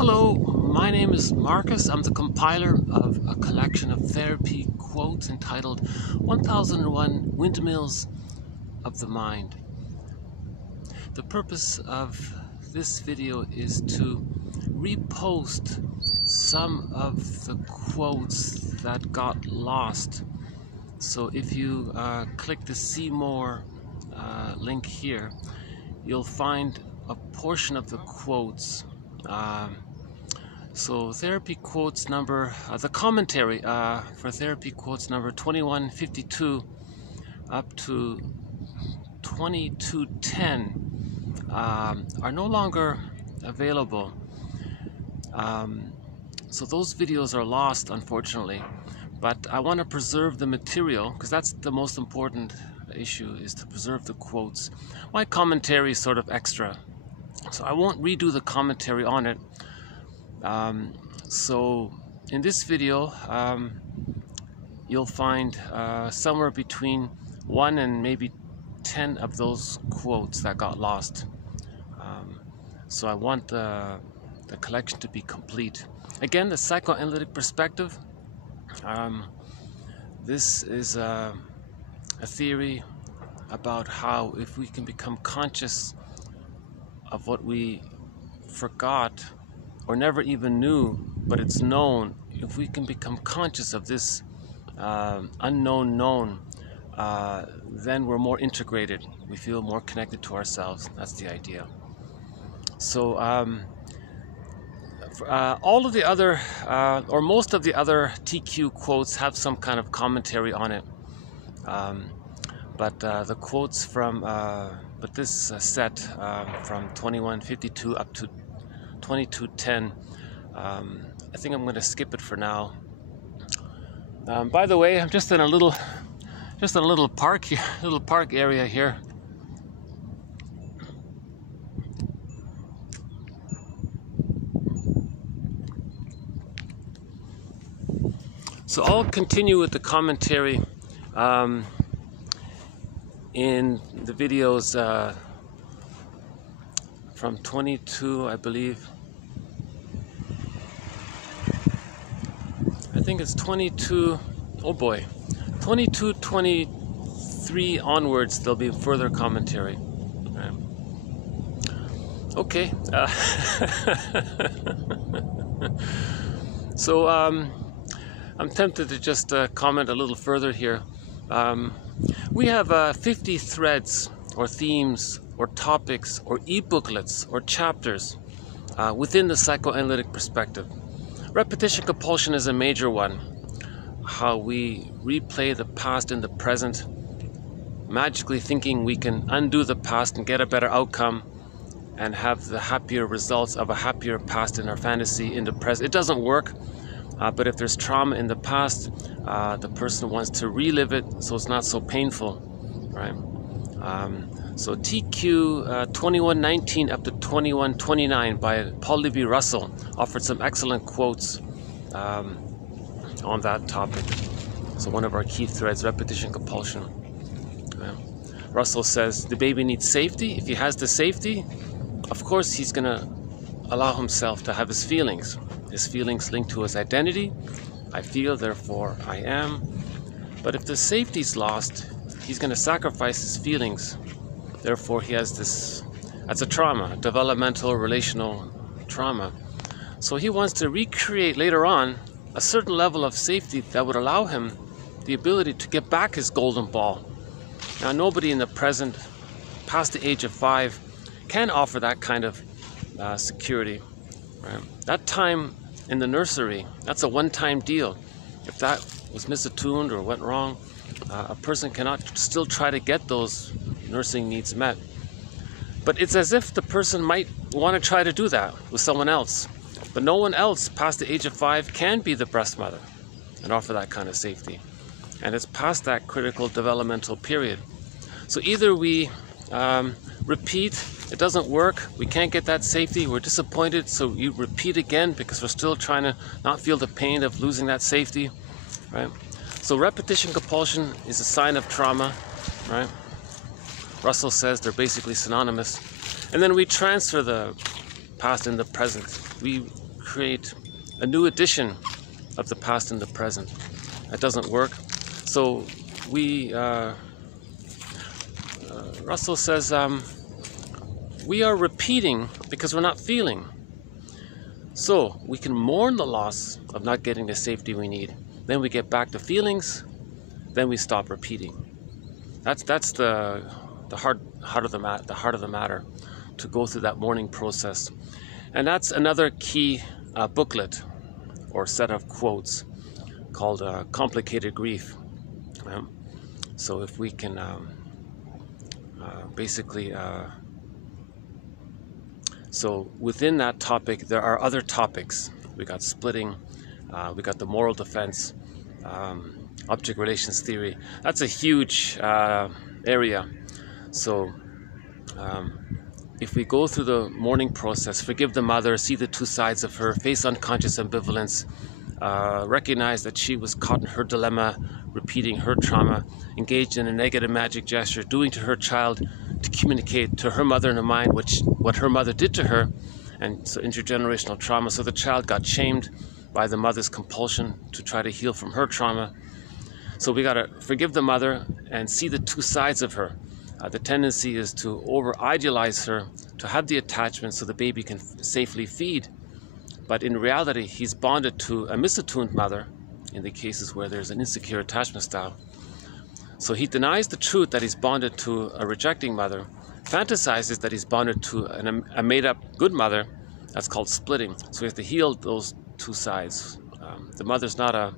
Hello, my name is Marcus. I'm the compiler of a collection of therapy quotes entitled 1001 Windmills of the Mind. The purpose of this video is to repost some of the quotes that got lost. So if you click the See More link here, you'll find a portion of the quotes. So therapy quotes number, the commentary for therapy quotes number 2152 up to 2210 are no longer available. So those videos are lost, unfortunately, but I want to preserve the material because that's the most important issue, is to preserve the quotes. My commentary is sort of extra, so I won't redo the commentary on it. So in this video you'll find somewhere between 1 and maybe 10 of those quotes that got lost. So I want the collection to be complete. Again, the psychoanalytic perspective. This is a theory about how if we can become conscious of what we forgot or never even knew, but it's known, if we can become conscious of this unknown known, then we're more integrated. We feel more connected to ourselves. That's the idea. So all of the other, or most of the other TQ quotes have some kind of commentary on it. But the quotes from, but this set from 2152 up to 2210, I think I'm going to skip it for now. By the way, I'm just in a little park here, little park area here. So I'll continue with the commentary in the videos from 22, I believe. I think it's 22, oh boy, 22, 23 onwards, there'll be further commentary. Right. Okay. So I'm tempted to just comment a little further here. We have 50 threads or themes or topics or e-booklets or chapters within the psychoanalytic perspective. Repetition compulsion is a major one. How we replay the past in the present, magically thinking we can undo the past and get a better outcome and have the happier results of a happier past in our fantasy in the present. It doesn't work. But if there's trauma in the past, the person wants to relive it so it's not so painful, right? So TQ 2119 up to 2129 by Paul Levi-Russell offered some excellent quotes on that topic. So one of our key threads, repetition compulsion. Russell says the baby needs safety. If he has the safety, of course he's going to allow himself to have his feelings. His feelings linked to his identity. I feel, therefore I am. But if the safety's lost, he's going to sacrifice his feelings. Therefore he has this, that's a trauma, developmental, relational trauma. So he wants to recreate later on a certain level of safety that would allow him the ability to get back his golden ball. Now nobody in the present, past the age of 5, can offer that kind of security. Right? That time in the nursery, that's a one-time deal. If that was misattuned or went wrong, a person cannot still try to get those nursing needs met. But it's as if the person might want to try to do that with someone else. But no one else past the age of 5 can be the breast mother and offer that kind of safety. And it's past that critical developmental period. So either we repeat, it doesn't work, we can't get that safety, we're disappointed, so you repeat again because we're still trying to not feel the pain of losing that safety, right? So repetition compulsion is a sign of trauma, right? Russell says they're basically synonymous. And then we transfer the past in the present. We create a new edition of the past and the present. That doesn't work. So Russell says, we are repeating because we're not feeling. So we can mourn the loss of not getting the safety we need. Then we get back to feelings. Then we stop repeating. That's the heart of the matter, to go through that mourning process. And that's another key booklet or set of quotes called Complicated Grief. So if we can so within that topic, there are other topics. We got splitting, we got the moral defense, object relations theory. That's a huge area. So if we go through the mourning process, forgive the mother, see the two sides of her, face unconscious ambivalence, recognize that she was caught in her dilemma, repeating her trauma, engaged in a negative magic gesture, doing to her child to communicate to her mother in her mind what her mother did to her, and so intergenerational trauma. So the child got shamed by the mother's compulsion to try to heal from her trauma. So we got to forgive the mother and see the two sides of her. The tendency is to over-idealize her, to have the attachment so the baby can safely feed. But in reality, he's bonded to a misattuned mother in the cases where there's an insecure attachment style. So he denies the truth that he's bonded to a rejecting mother, fantasizes that he's bonded to a made-up good mother. That's called splitting. So we have to heal those two sides. The mother's not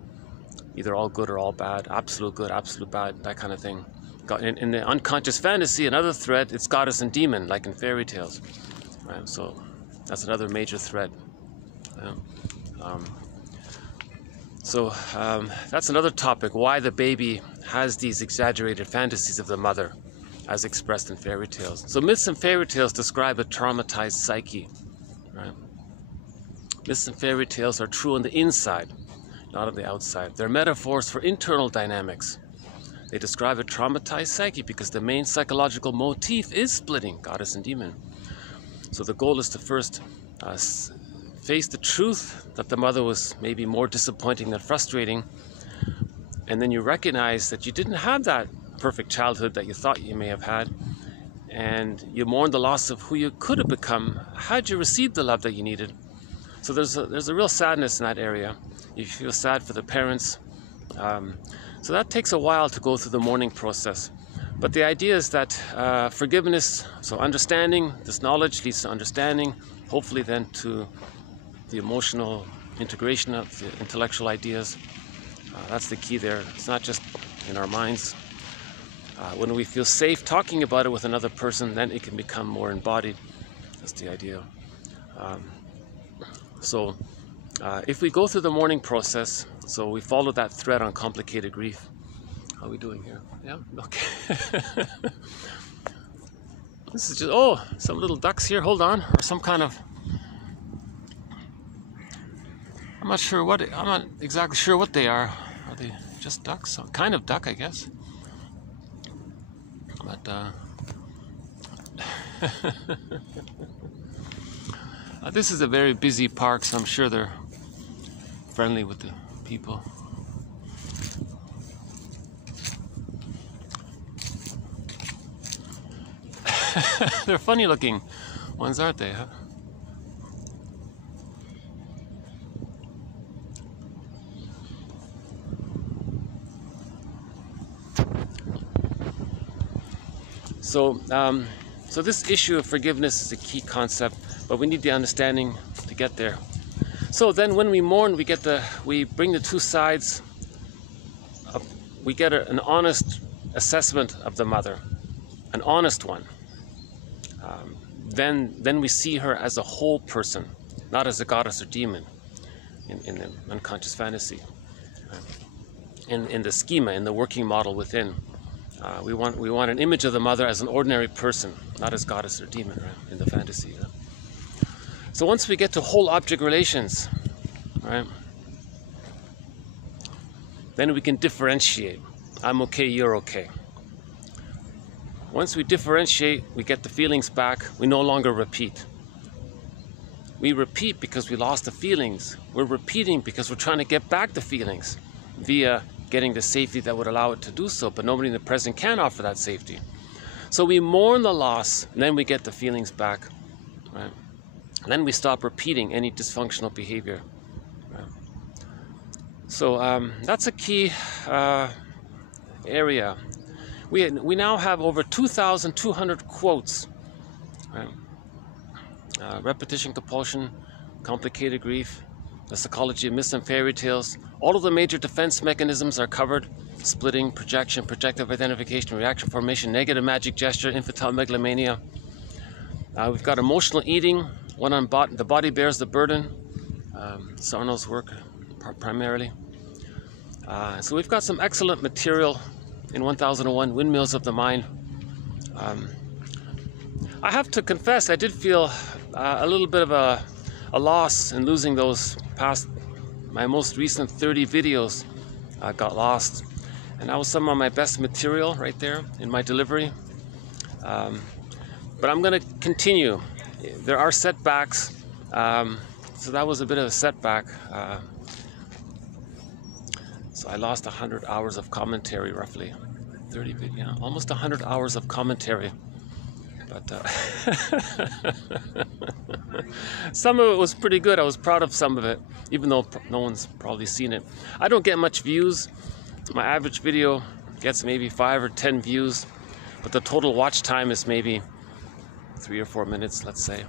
either all good or all bad, absolute good, absolute bad, that kind of thing. In the unconscious fantasy, another thread, it's goddess and demon, like in fairy tales. Right? So that's another major thread. That's another topic, why the baby has these exaggerated fantasies of the mother as expressed in fairy tales. So myths and fairy tales describe a traumatized psyche. Right? Myths and fairy tales are true on the inside, not on the outside. They're metaphors for internal dynamics. They describe a traumatized psyche because the main psychological motif is splitting, goddess and demon. So the goal is to first face the truth that the mother was maybe more disappointing than frustrating, and then you recognize that you didn't have that perfect childhood that you thought you may have had, and you mourn the loss of who you could have become had you received the love that you needed. So there's a real sadness in that area. You feel sad for the parents. So that takes a while to go through the mourning process. But the idea is that forgiveness, so understanding, this knowledge leads to understanding, hopefully then to the emotional integration of the intellectual ideas. That's the key there. It's not just in our minds. When we feel safe talking about it with another person, then it can become more embodied. That's the idea. If we go through the mourning process, so we follow that thread on complicated grief. How are we doing here? Yeah? Okay. This is just, some little ducks here, hold on, or some kind of, I'm not exactly sure what they are. Are they just ducks? Some kind of duck, I guess. But, this is a very busy park, so I'm sure they're friendly with the people. They're funny looking ones, aren't they? Huh? So this issue of forgiveness is a key concept, but we need the understanding to get there. So then when we mourn, we bring the two sides up, we get an honest assessment of the mother, an honest one. Then we see her as a whole person, not as a goddess or demon in the unconscious fantasy. In the schema, in the working model within. We want an image of the mother as an ordinary person, not as goddess or demon, right, in the fantasy. Right? So once we get to whole object relations, right, then we can differentiate. I'm okay, you're okay. Once we differentiate, we get the feelings back. We no longer repeat. We repeat because we lost the feelings. We're repeating because we're trying to get back the feelings via getting the safety that would allow it to do so, but nobody in the present can offer that safety. So we mourn the loss, and then we get the feelings back, right? And then we stop repeating any dysfunctional behavior. Right? So that's a key area. We now have over 2,200 quotes. Right? Repetition compulsion, complicated grief, the psychology of myths and fairy tales. All of the major defense mechanisms are covered: splitting, projection, projective identification, reaction formation, negative magic gesture, infantile megalomania. We've got emotional eating, one on the body bears the burden. Sarno's work primarily. So we've got some excellent material in 1001 Windmills of the Mind. I have to confess, I did feel a little bit of a loss in losing those past, my most recent 30 videos got lost. And that was some of my best material right there in my delivery. But I'm going to continue. There are setbacks, so that was a bit of a setback. So I lost 100 hours of commentary, roughly. 30 videos, yeah, almost 100 hours of commentary. But some of it was pretty good. I was proud of some of it, even though no one's probably seen it. I don't get much views. My average video gets maybe 5 or 10 views, but the total watch time is maybe 3 or 4 minutes, let's say.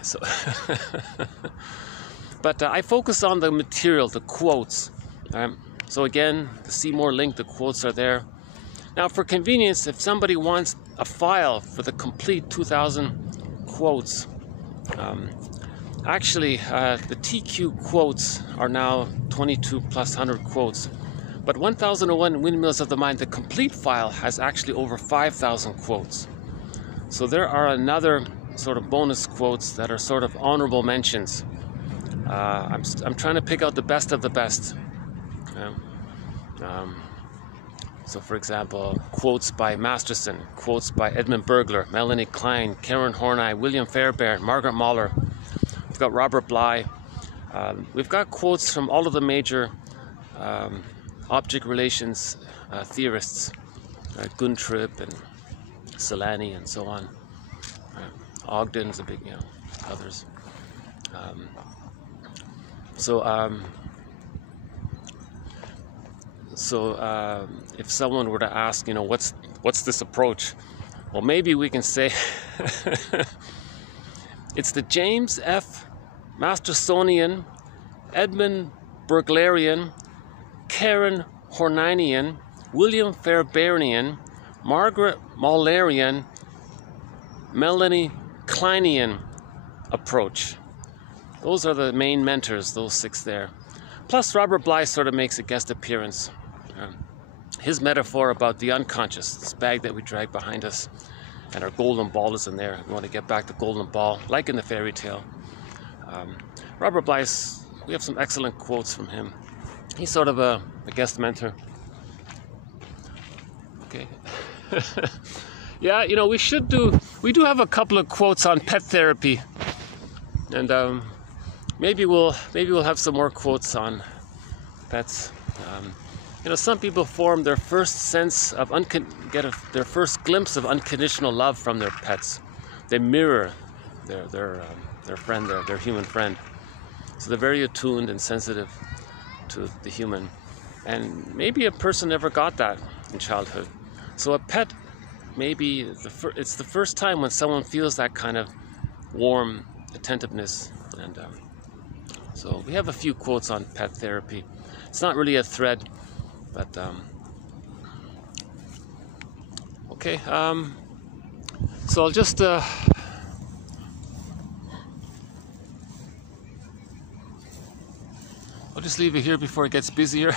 So, but I focus on the material, the quotes. So again, the see more link, the quotes are there. Now, for convenience, if somebody wants a file for the complete 2,000 quotes, actually, the TQ quotes are now 22 plus 100 quotes. But 1001 Windmills of the Mind, the complete file, has actually over 5,000 quotes. So there are another sort of bonus quotes that are sort of honorable mentions. I'm trying to pick out the best of the best. So for example, quotes by Masterson, quotes by Edmund Burglar, Melanie Klein, Karen Horney, William Fairbairn, Margaret Mahler. We've got Robert Bly. We've got quotes from all of the major object relations theorists, Guntrip and Solani and so on. Ogden's a big, others. So if someone were to ask, what's this approach? Well, maybe we can say it's the James F. Mastersonian, Edmund Burglarian, Karen Hornian, William Fairbairnian, Margaret Mahlerian, Melanie Kleinian approach. Those are the main mentors, those 6 there. Plus, Robert Bly sort of makes a guest appearance. His metaphor about the unconscious, this bag that we drag behind us, and our golden ball is in there. We want to get back the golden ball, like in the fairy tale. Robert Bly, we have some excellent quotes from him. He's sort of a guest mentor. Okay. Yeah, we do have a couple of quotes on pet therapy, and maybe we'll have some more quotes on pets. Some people form their first sense of their first glimpse of unconditional love from their pets. They mirror their friend, their human friend. So they're very attuned and sensitive to the human. And maybe a person never got that in childhood. So a pet, maybe it's the first time when someone feels that kind of warm attentiveness. And so we have a few quotes on pet therapy. It's not really a thread, but okay. So I'll just leave it here before it gets busier.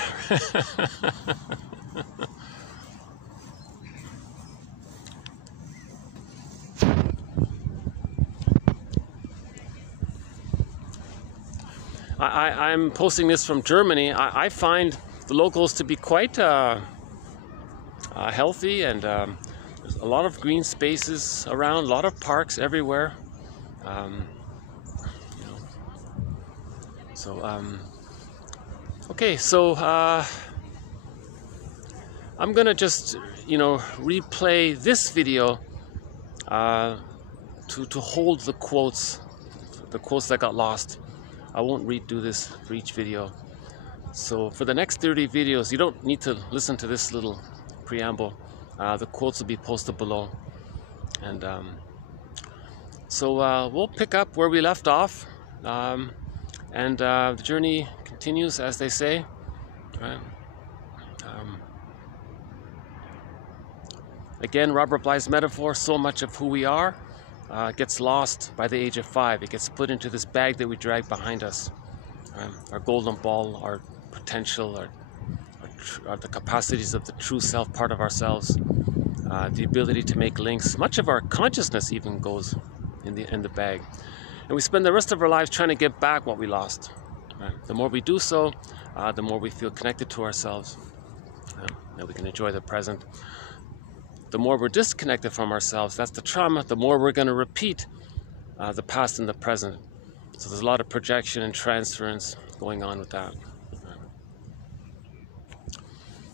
I'm posting this from Germany. I find the locals to be quite healthy, and there's a lot of green spaces around, a lot of parks everywhere. So, okay, so I'm gonna just, replay this video to hold the quotes that got lost. I won't redo this for each video. So for the next 30 videos, you don't need to listen to this little preamble. The quotes will be posted below. And so we'll pick up where we left off. And the journey continues, as they say. Right? Again, Robert Bly's metaphor, so much of who we are gets lost by the age of 5. It gets put into this bag that we drag behind us. Our golden ball, our potential, the capacities of the true self part of ourselves, the ability to make links. Much of our consciousness even goes in the bag. And we spend the rest of our lives trying to get back what we lost. The more we do so, the more we feel connected to ourselves, that we can enjoy the present. The more we're disconnected from ourselves, that's the trauma, the more we're going to repeat the past and the present. So there's a lot of projection and transference going on with that.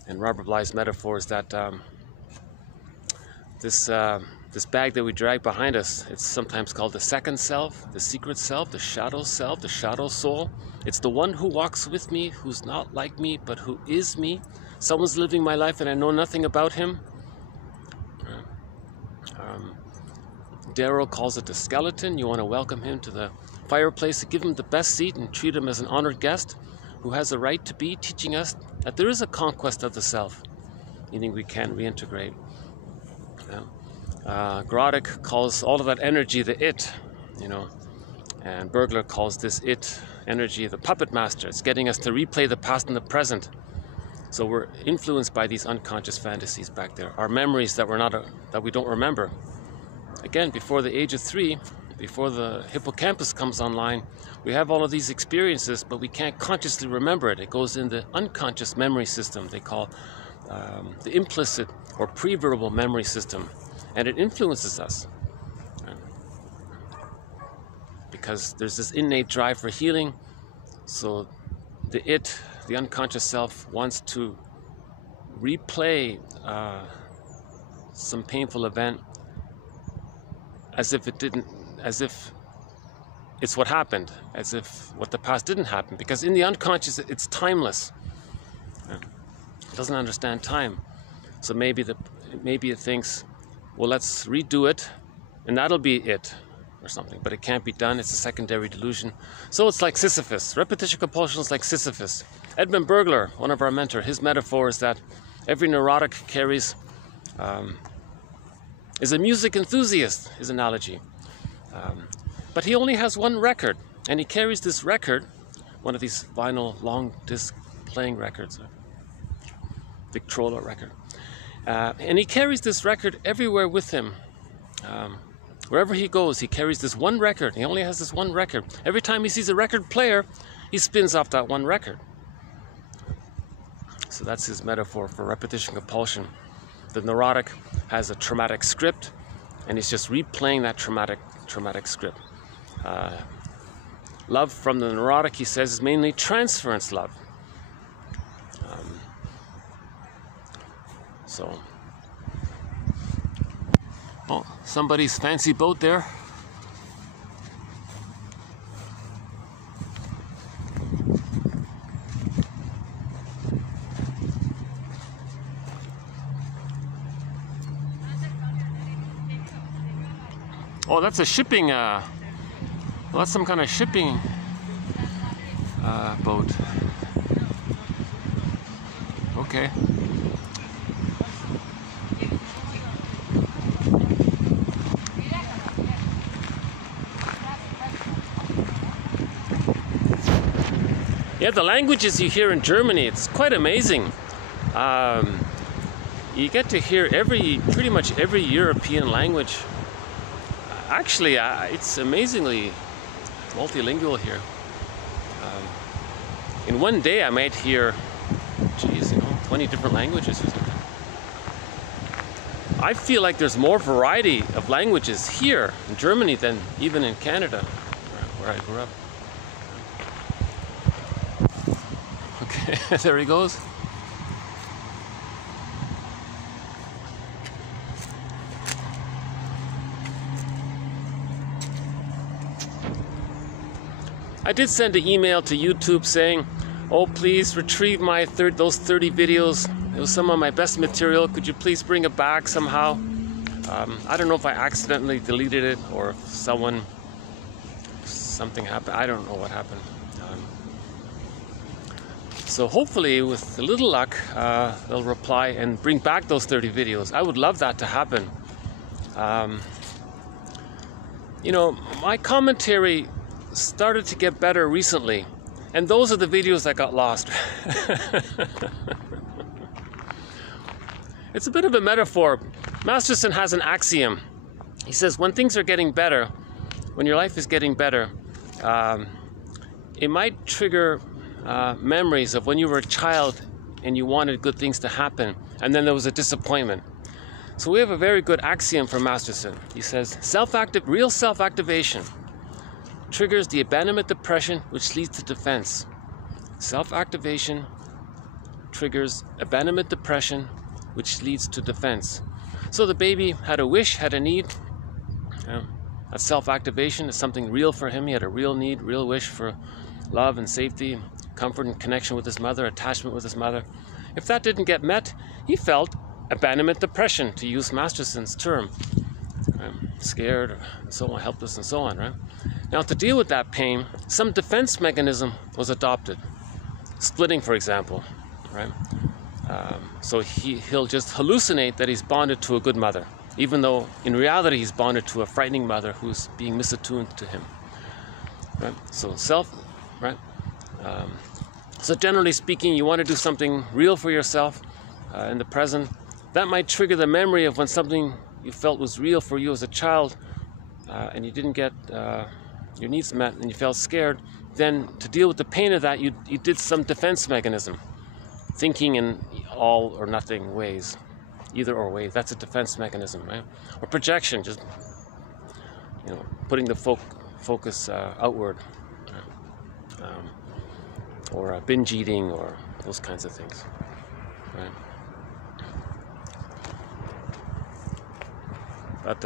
And Robert Bly's metaphor is that this bag that we drag behind us, it's sometimes called the second self, the secret self, the shadow soul. It's the one who walks with me, who's not like me, but who is me. Someone's living my life and I know nothing about him. Darrow calls it the skeleton. You want to welcome him to the fireplace, give him the best seat and treat him as an honored guest who has a right to be, teaching us that there is a conquest of the self, meaning we can reintegrate. Grodic calls all of that energy the it, and Bergler calls this it energy the puppet master. It's getting us to replay the past and the present. So we're influenced by these unconscious fantasies back there, our memories that we don't remember. Again, before the age of 3, before the hippocampus comes online, we have all of these experiences, but we can't consciously remember it. It goes in the unconscious memory system they call the implicit or pre-verbal memory system, and it influences us. Because there's this innate drive for healing, so the unconscious self wants to replay some painful event as if it's what happened, as if what the past didn't happen. Because in the unconscious, it's timeless. It doesn't understand time. So maybe it thinks, well, let's redo it, and that'll be it, or something. But it can't be done. It's a secondary delusion. So it's like Sisyphus. Repetition compulsion is like Sisyphus. Edmund Bergler, one of our mentors, his metaphor is that every neurotic is a music enthusiast, his analogy. But he only has one record, and he carries this record, one of these vinyl long disc playing records, Victrola record. And he carries this record everywhere with him. Wherever he goes, he carries this one record. He only has this one record. Every time he sees a record player, he spins off that one record. So that's his metaphor for repetition compulsion. The neurotic has a traumatic script, and he's just replaying that traumatic script. Love from the neurotic, he says, is mainly transference love. Oh, somebody's fancy boat there. Oh, that's a shipping, well, that's some kind of shipping boat. Okay. Yeah, the languages you hear in Germany, it's quite amazing. You get to hear pretty much every European language. Actually, it's amazingly multilingual here. In one day, I might hear, 20 different languages or something. I feel like there's more variety of languages here in Germany than even in Canada, where I grew up. There he goes. I did send an email to YouTube saying, oh, please retrieve my those 30 videos. It was some of my best material. Could you please bring it back somehow? I don't know if I accidentally deleted it or if something happened. I don't know what happened. So hopefully, with a little luck, they'll reply and bring back those 30 videos. I would love that to happen. You know, my commentary started to get better recently, and those are the videos that got lost. It's a bit of a metaphor. Masterson has an axiom. He says, when things are getting better, when your life is getting better, it might trigger memories of when you were a child and you wanted good things to happen, and then there was a disappointment. So we have a very good axiom from Masterson. He says, real self-activation triggers the abandonment depression, which leads to defense. Self-activation triggers abandonment depression, which leads to defense. So the baby had a wish, had a need. That self-activation is something real for him. He had a real need, real wish for love and safety, comfort and connection with his mother, attachment with his mother. If that didn't get met, he felt abandonment depression, to use Masterson's term. Scared, and so on, helpless, and so on, right? Now, to deal with that pain, some defense mechanism was adopted. Splitting, for example, right? So he'll just hallucinate that he's bonded to a good mother, even though in reality he's bonded to a frightening mother who's being misattuned to him. Right? So right? So generally speaking, you want to do something real for yourself in the present. That might trigger the memory of when something you felt was real for you as a child, and you didn't get your needs met, and you felt scared. Then to deal with the pain of that, you did some defense mechanism, thinking in all or nothing ways, either or ways. That's a defense mechanism, right? Or projection, just putting the focus outward, or binge eating, or those kinds of things, right? But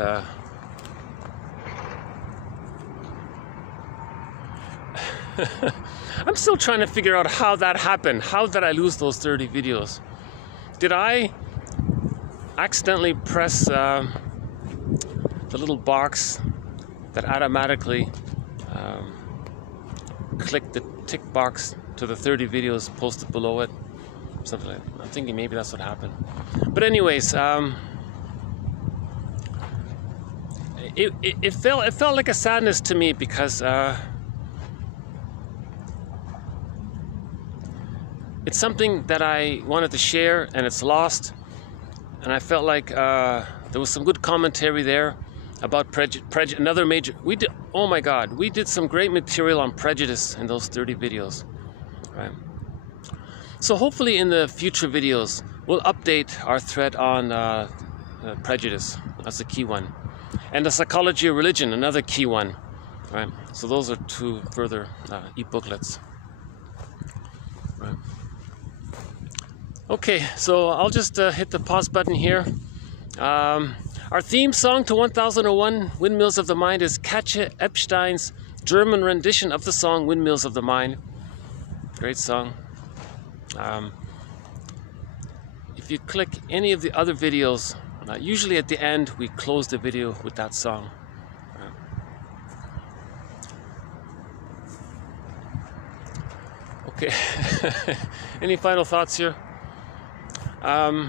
I'm still trying to figure out how that happened. How did I lose those 30 videos? Did I accidentally press the little box that automatically clicked the tick box to the 30 videos posted below it? Something like that. I'm thinking maybe that's what happened. But anyways, it felt like a sadness to me, because it's something that I wanted to share, and it's lost. And I felt like there was some good commentary there about prejudice. Another major. Oh my God, we did some great material on prejudice in those 30 videos, right? So hopefully in the future videos we'll update our thread on prejudice. That's a key one, and the psychology of religion, another key one, right? So those are two further e-booklets, right? Okay, so I'll just hit the pause button here. Our theme song to 1001 Windmills of the Mind is Katja Epstein's German rendition of the song Windmills of the Mind. Great song. If you click any of the other videos, usually at the end we close the video with that song. Okay, any final thoughts here? I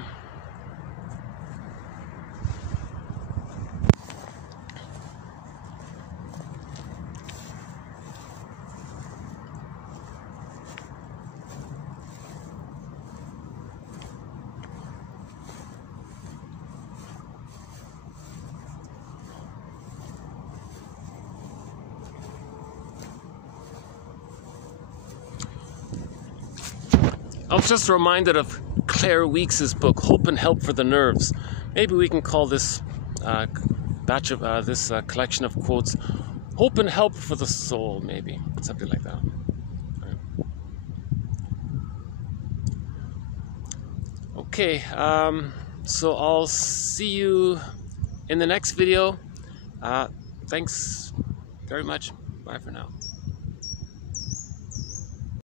was just reminded of Claire Weeks' book, Hope and Help for the Nerves. Maybe we can call this collection of quotes Hope and Help for the Soul, maybe. Something like that. Right. Okay, so I'll see you in the next video. Thanks very much. Bye for now.